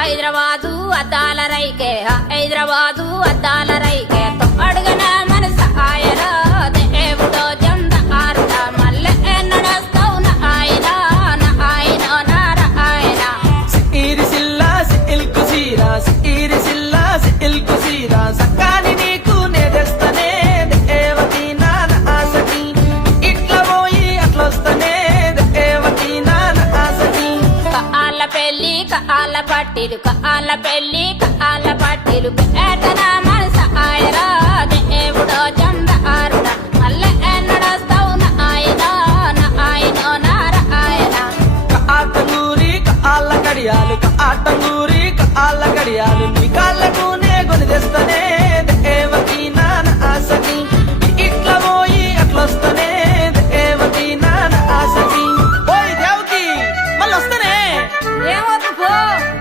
హైదరాబాదు అద్దాల రైకే హైదరాబాదు అద్దాల రైకే అడుగన మనసు ఆయన దేవుడో జంద ఆరుట మల్లె నడస్తావు నా ఆయన ఆయన నార ఆయన సిరి సిల్లా సిల్కు సీరా సిరి సిల్లా సిల్కు సీరా సకా కాల పెళ్ళి కాల పట్టిరు కాల పెళ్ళి కాల పట్టిరు ఏటనా మనసాయరా దేవుడో చంద్రారుడ మల్ల ఎన్నడస్తావు నాయన నాయన నారాయణ కాటంగూరి కాల కడియాలు కాటంగూరి కాల కడియాలు నీక Oh.